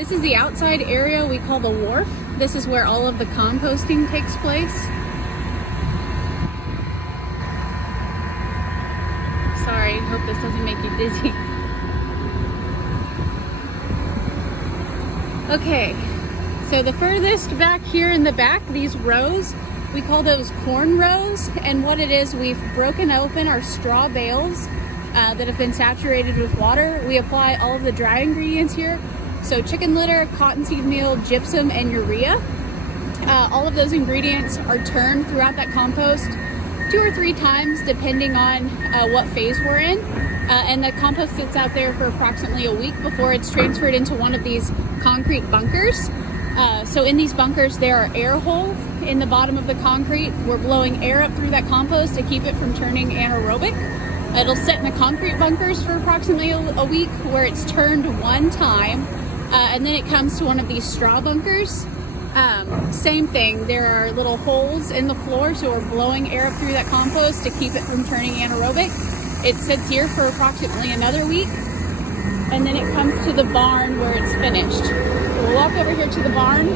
This is the outside area we call the wharf. This is where all of the composting takes place. Sorry, hope this doesn't make you dizzy. Okay, so the furthest back here in the back, these rows, we call those corn rows. And what it is, we've broken open our straw bales that have been saturated with water. We apply all of the dry ingredients here. So chicken litter, cottonseed meal, gypsum, and urea. All of those ingredients are turned throughout that compost 2 or 3 times depending on what phase we're in. And the compost sits out there for approximately a week before it's transferred into one of these concrete bunkers. So in these bunkers, there are air holes in the bottom of the concrete. We're blowing air up through that compost to keep it from turning anaerobic. It'll sit in the concrete bunkers for approximately a week where it's turned 1 time. And then it comes to one of these straw bunkers. Same thing, there are little holes in the floor, so we're blowing air up through that compost to keep it from turning anaerobic. It sits here for approximately another week, and then it comes to the barn where it's finished. So we'll walk over here to the barn.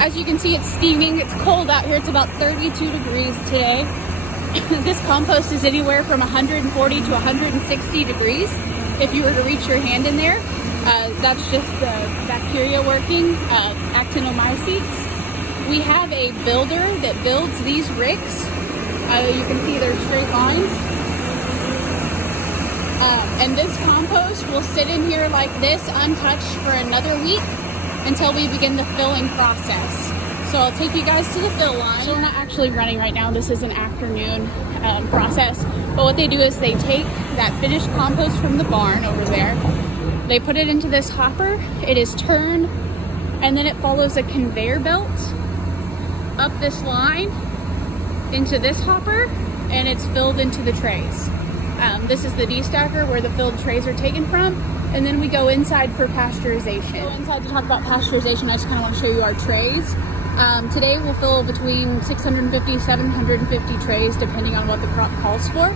As you can see, it's steaming. It's cold out here. It's about 32 degrees today. This compost is anywhere from 140 to 160 degrees. If you were to reach your hand in there, that's just the bacteria working, actinomycetes. We have a builder that builds these ricks. You can see they're straight lines. And this compost will sit in here like this, untouched, for another week until we begin the filling process. So I'll take you guys to the fill line. So we're not actually running right now. This is an afternoon process. But what they do is they take that finished compost from the barn over there. They put it into this hopper. It is turned, and then it follows a conveyor belt up this line into this hopper, and it's filled into the trays. This is the destacker where the filled trays are taken from, and then we go inside for pasteurization. Go inside to talk about pasteurization. I just kind of want to show you our trays. Today we'll fill between 650 750 trays depending on what the crop calls for.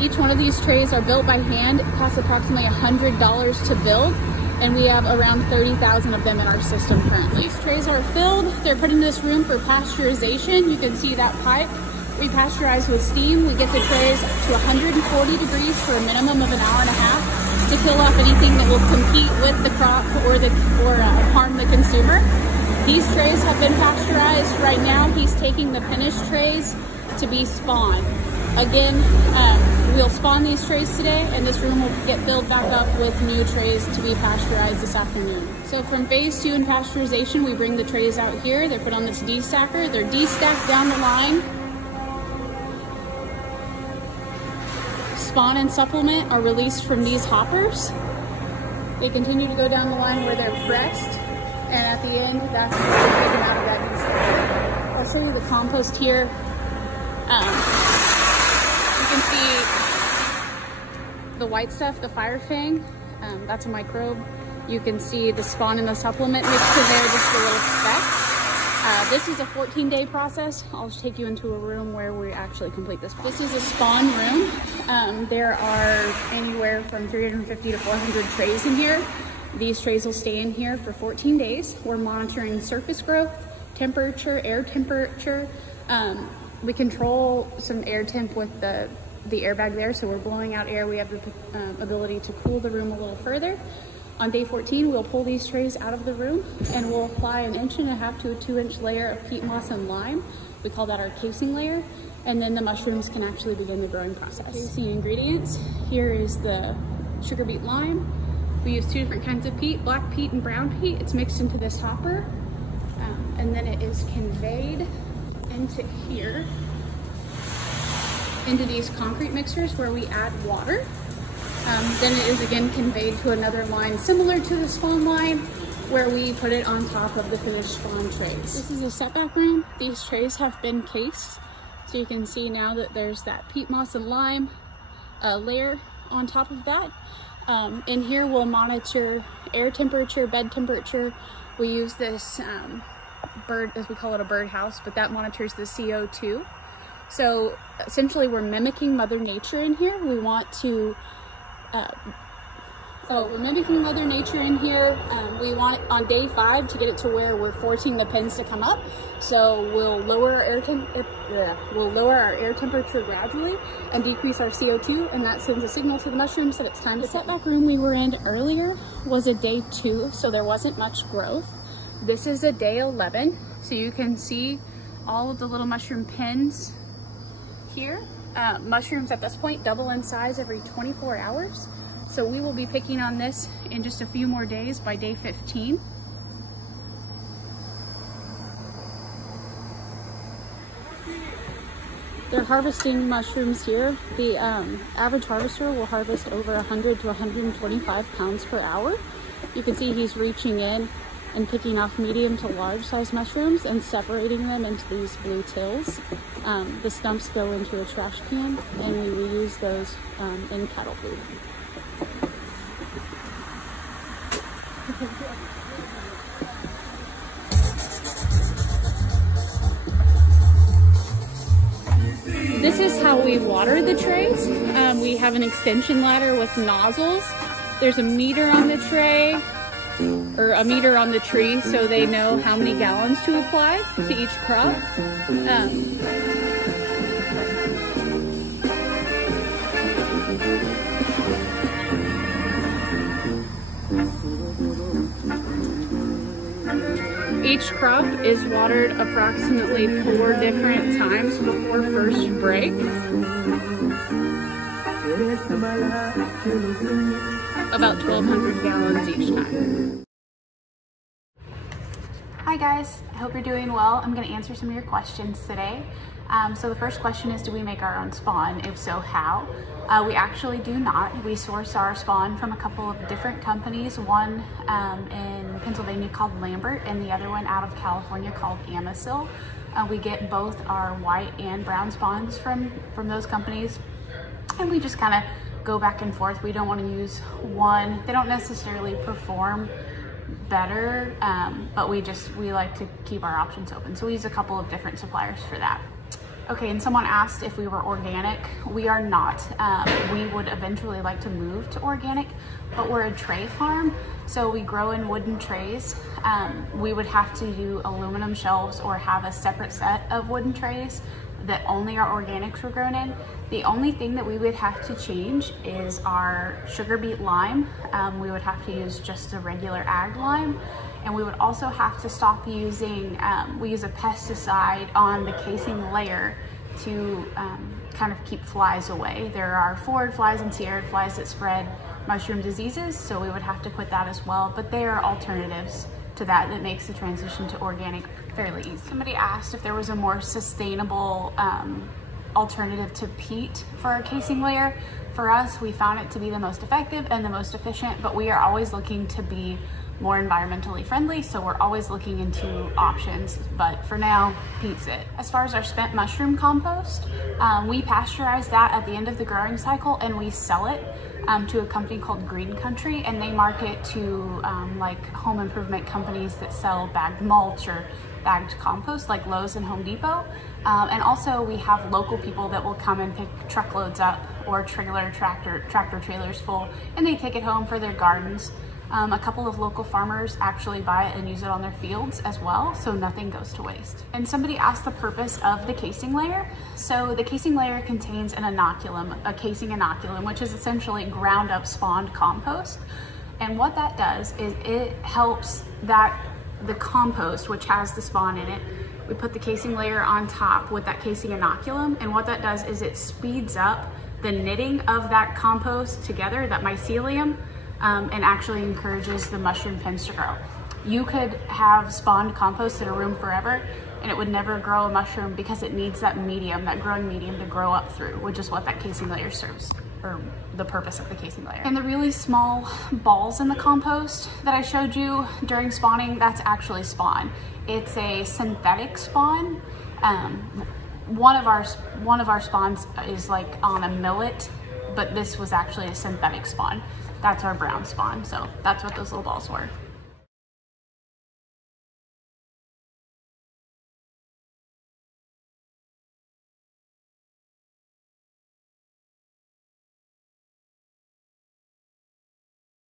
Each one of these trays are built by hand. It costs approximately $100 to build, and we have around 30,000 of them in our system currently. These trays are filled. They're put in this room for pasteurization. You can see that pipe. We pasteurize with steam. We get the trays to 140 degrees for a minimum of an hour and a half to kill off anything that will compete with the crop or harm the consumer. These trays have been pasteurized. Right now, he's taking the finished trays to be spawned. Again, we'll spawn these trays today, and this room will get filled back up with new trays to be pasteurized this afternoon. So from phase 2 in pasteurization, we bring the trays out here. They're put on this destacker. They're destacked down the line. Spawn and supplement are released from these hoppers. They continue to go down the line where they're pressed. And at the end, that's what we're taken out of that destacker. I'll show you the compost here. You can see the white stuff, the fire fang, that's a microbe. You can see the spawn and the supplement mixture there, just a little speck. This is a 14-day process. I'll just take you into a room where we actually complete this process. This is a spawn room. There are anywhere from 350 to 400 trays in here. These trays will stay in here for 14 days. We're monitoring surface growth, temperature, air temperature. We control some air temp with the airbag there, so we're blowing out air. We have the ability to cool the room a little further. On day 14, we'll pull these trays out of the room and we'll apply an 1.5 to a 2-inch layer of peat moss and lime. We call that our casing layer. And then the mushrooms can actually begin the growing process. Casing ingredients. Here is the sugar beet lime. We use 2 different kinds of peat, black peat and brown peat. It's mixed into this hopper. And then it is conveyed into here, into these concrete mixers where we add water. Then it is again conveyed to another line similar to the spawn line where we put it on top of the finished spawn trays. This is a setback room. These trays have been cased. So you can see now that there's that peat moss and lime layer on top of that. In here we'll monitor air temperature, bed temperature. We use this bird, as we call it, a bird house, but that monitors the CO2. So essentially we're mimicking Mother Nature in here. We want to So we're mimicking Mother Nature in here. We want on day 5 to get it to where we're forcing the pins to come up. So we'll lower our air temperature gradually and decrease our CO2, and that sends a signal to the mushrooms that it's time to setback room we were in earlier was a day 2, so there wasn't much growth. This is a day 11, so you can see all of the little mushroom pins here. Mushrooms at this point double in size every 24 hours. So we will be picking on this in just a few more days by day 15. They're harvesting mushrooms here. The average harvester will harvest over 100 to 125 pounds per hour. You can see he's reaching in and picking off medium to large size mushrooms and separating them into these blue tills. The stumps go into a trash can, and we reuse those in cattle food. This is how we water the trays. We have an extension ladder with nozzles. There's a meter on the tray, or a meter on the tree, so they know how many gallons to apply to each crop. Each crop is watered approximately 4 different times before first break. About 1,200 gallons each time. Hi guys, I hope you're doing well. I'm going to answer some of your questions today. So the first question is, do we make our own spawn? If so, how? We actually do not. We source our spawn from a couple of different companies, one in Pennsylvania called Lambert and the other one out of California called Amisil. We get both our white and brown spawns from those companies, and we just kind of go back and forth. We don't want to use one. They don't necessarily perform better, but we like to keep our options open. So we use a couple of different suppliers for that. Okay, and someone asked if we were organic. We are not. We would eventually like to move to organic, but we're a tray farm, so we grow in wooden trays. We would have to do aluminum shelves or have a separate set of wooden trays that only our organics were grown in. The only thing that we would have to change is our sugar beet lime. We would have to use just a regular ag lime. And we would also have to stop using, we use a pesticide on the casing layer to kind of keep flies away. There are forward flies and Sierra flies that spread mushroom diseases, so we would have to quit that as well. But there are alternatives to that makes the transition to organic fairly easy. Somebody asked if there was a more sustainable alternative to peat for our casing layer. For us, we found it to be the most effective and the most efficient, but we are always looking to be more environmentally friendly, so we're always looking into options, but for now, peat's it. As far as our spent mushroom compost, we pasteurize that at the end of the growing cycle and we sell it to a company called Green Country, and they market to like home improvement companies that sell bagged mulch or bagged compost like Lowe's and Home Depot. And also we have local people that will come and pick truckloads up or tractor trailers full, and they take it home for their gardens. A couple of local farmers actually buy it and use it on their fields as well, so nothing goes to waste. And somebody asked the purpose of the casing layer. So the casing layer contains an inoculum, a casing inoculum, which is essentially ground up spawned compost. And what that does is it helps that the compost, which has the spawn in it, we put the casing layer on top with that casing inoculum, and what that does is it speeds up the knitting of that compost together, that mycelium, and actually encourages the mushroom pins to grow. You could have spawned compost in a room forever and it would never grow a mushroom because it needs that medium, that growing medium, to grow up through, which is what that casing layer serves, or the purpose of the casing layer. And the really small balls in the compost that I showed you during spawning, that's actually spawn. It's a synthetic spawn. One of our spawns is like on a millet, but this was actually a synthetic spawn. That's our brown spawn, so that's what those little balls were.